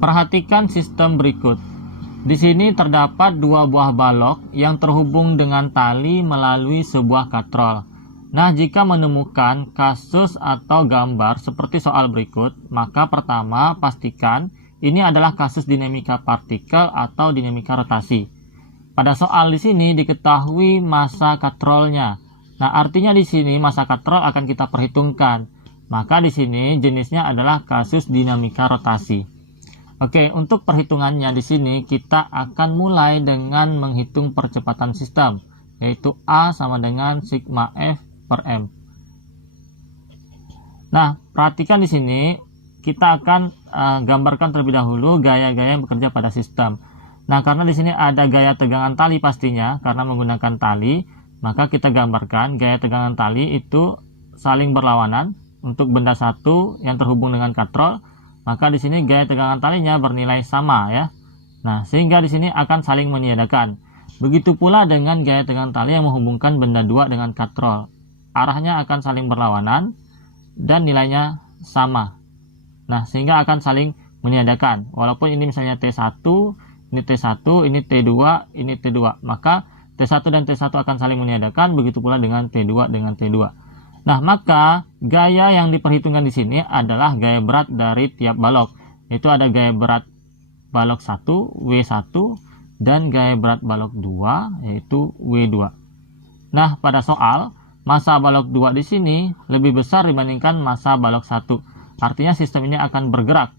Perhatikan sistem berikut. Di sini terdapat dua buah balok yang terhubung dengan tali melalui sebuah katrol. Nah, jika menemukan kasus atau gambar seperti soal berikut, maka pertama pastikan ini adalah kasus dinamika partikel atau dinamika rotasi. Pada soal di sini diketahui massa katrolnya. Nah, artinya di sini massa katrol akan kita perhitungkan. Maka di sini jenisnya adalah kasus dinamika rotasi. Oke, untuk perhitungannya di sini kita akan mulai dengan menghitung percepatan sistem, yaitu A sama dengan sigma F per M. Nah, perhatikan di sini kita akan gambarkan terlebih dahulu gaya-gaya yang bekerja pada sistem. Nah, karena di sini ada gaya tegangan tali pastinya, karena menggunakan tali, maka kita gambarkan gaya tegangan tali itu saling berlawanan. Untuk benda satu yang terhubung dengan katrol, maka di sini gaya tegangan talinya bernilai sama ya. Nah, sehingga di sini akan saling meniadakan. Begitu pula dengan gaya tegangan tali yang menghubungkan benda dua dengan katrol. Arahnya akan saling berlawanan dan nilainya sama. Nah, sehingga akan saling meniadakan. Walaupun ini misalnya T1, ini T1, ini T2, ini T2. Maka T1 dan T1 akan saling meniadakan, begitu pula dengan T2 dengan T2. Nah, maka gaya yang diperhitungkan di sini adalah gaya berat dari tiap balok. Itu ada gaya berat balok 1, W1, dan gaya berat balok 2, yaitu W2. Nah, pada soal, massa balok 2 di sini lebih besar dibandingkan massa balok 1. Artinya sistem ini akan bergerak.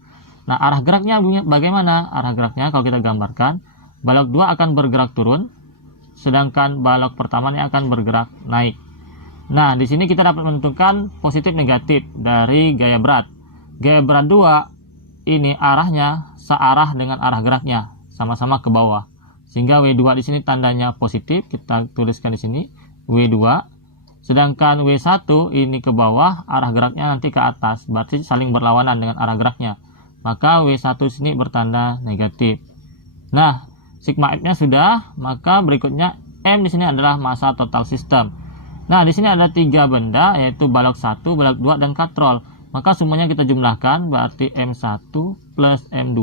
Nah, arah geraknya bagaimana? Arah geraknya kalau kita gambarkan, balok 2 akan bergerak turun, sedangkan balok pertama ini akan bergerak naik. Nah, di sini kita dapat menentukan positif negatif dari gaya berat. Gaya berat 2 ini arahnya searah dengan arah geraknya, sama-sama ke bawah. Sehingga W2 di sini tandanya positif, kita tuliskan di sini W2. Sedangkan W1 ini ke bawah, arah geraknya nanti ke atas, berarti saling berlawanan dengan arah geraknya. Maka W1 di sini bertanda negatif. Nah, sigma F-nya sudah, maka berikutnya M di sini adalah massa total sistem. Nah, di sini ada 3 benda, yaitu balok 1, balok 2, dan katrol. Maka semuanya kita jumlahkan, berarti M1 plus M2.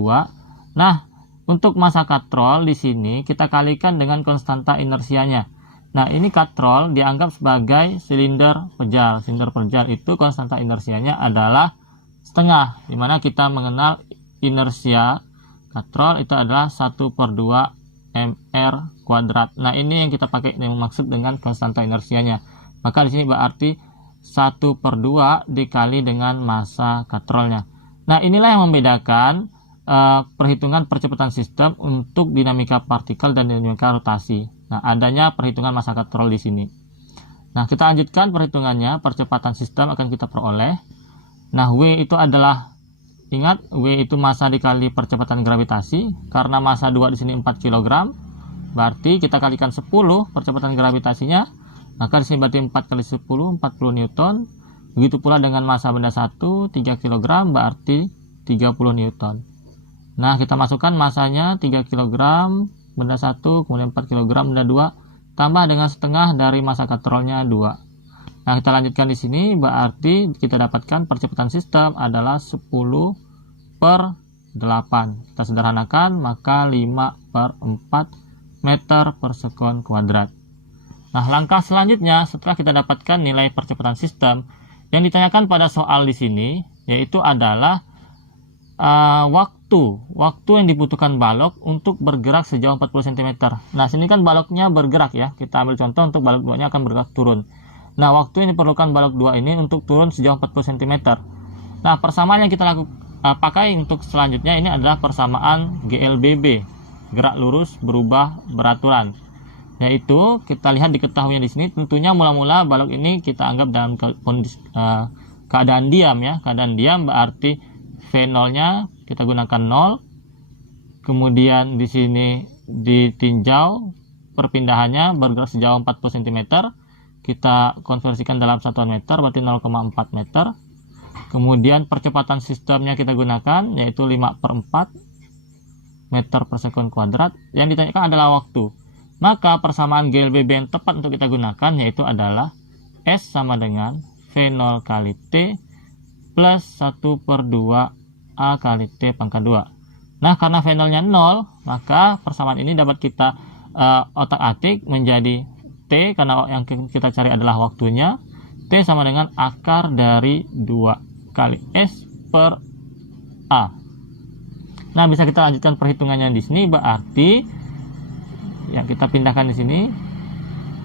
Nah, untuk massa katrol di sini kita kalikan dengan konstanta inersianya. Nah, ini katrol dianggap sebagai silinder pejal. Silinder pejal itu konstanta inersianya adalah setengah, dimana kita mengenal inersia katrol itu adalah 1/2 mr kuadrat. Nah, ini yang kita pakai yang maksud dengan konstanta inersianya. Maka di sini berarti 1/2 dikali dengan massa katrolnya. Nah, inilah yang membedakan perhitungan percepatan sistem untuk dinamika partikel dan dinamika rotasi. Nah, adanya perhitungan massa katrol di sini. Nah, kita lanjutkan perhitungannya. Percepatan sistem akan kita peroleh. Nah, W itu adalah, ingat, W itu massa dikali percepatan gravitasi. Karena massa 2 di sini 4 kg, berarti kita kalikan 10 percepatan gravitasinya. Maka di sini berarti 4 kali 10, 40 Newton. Begitu pula dengan massa benda 1, 3 kg, berarti 30 Newton. Nah, kita masukkan massanya 3 kg, benda 1, kemudian 4 kg, benda 2, tambah dengan setengah dari massa katrolnya 2. Nah, kita lanjutkan di sini, berarti kita dapatkan percepatan sistem adalah 10/8. Kita sederhanakan, maka 5/4 meter per sekon kuadrat. Nah, langkah selanjutnya setelah kita dapatkan nilai percepatan sistem, yang ditanyakan pada soal di sini yaitu adalah waktu yang dibutuhkan balok untuk bergerak sejauh 40 cm. Nah, sini kan baloknya bergerak ya. Kita ambil contoh untuk balok 2-nya akan bergerak turun. Nah, waktu yang diperlukan balok 2 ini untuk turun sejauh 40 cm. Nah, persamaan yang kita pakai untuk selanjutnya ini adalah persamaan GLBB, gerak lurus berubah beraturan. Yaitu kita lihat diketahuinya di sini, tentunya mula-mula balok ini kita anggap dalam kondisi keadaan diam ya. Keadaan diam berarti V0-nya kita gunakan 0. Kemudian di sini ditinjau perpindahannya bergerak sejauh 40 cm. Kita konversikan dalam satuan meter, berarti 0,4 meter. Kemudian percepatan sistemnya kita gunakan yaitu 5/4 meter per sekon kuadrat. Yang ditanyakan adalah waktu. Maka persamaan GLBB yang tepat untuk kita gunakan yaitu adalah S sama dengan V0 kali T plus 1/2 A kali T pangkat 2. Nah, karena V0-nya 0, maka persamaan ini dapat kita otak-atik menjadi T, karena yang kita cari adalah waktunya. T sama dengan akar dari 2 kali S per A. Nah, bisa kita lanjutkan perhitungannya di sini, berarti yang kita pindahkan di sini,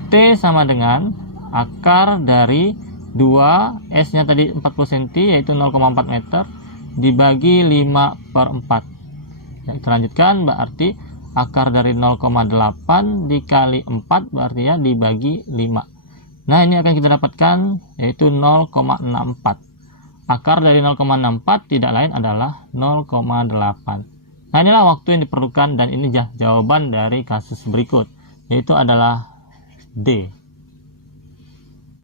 T sama dengan akar dari 2, S-nya tadi 40 cm, yaitu 0,4 meter, dibagi 5 per 4. Ya, kita lanjutkan, berarti akar dari 0,8 dikali 4, berarti ya dibagi 5. Nah, ini akan kita dapatkan, yaitu 0,64. Akar dari 0,64 tidak lain adalah 0,8. Nah, inilah waktu yang diperlukan, dan ini jawaban dari kasus berikut, yaitu adalah D.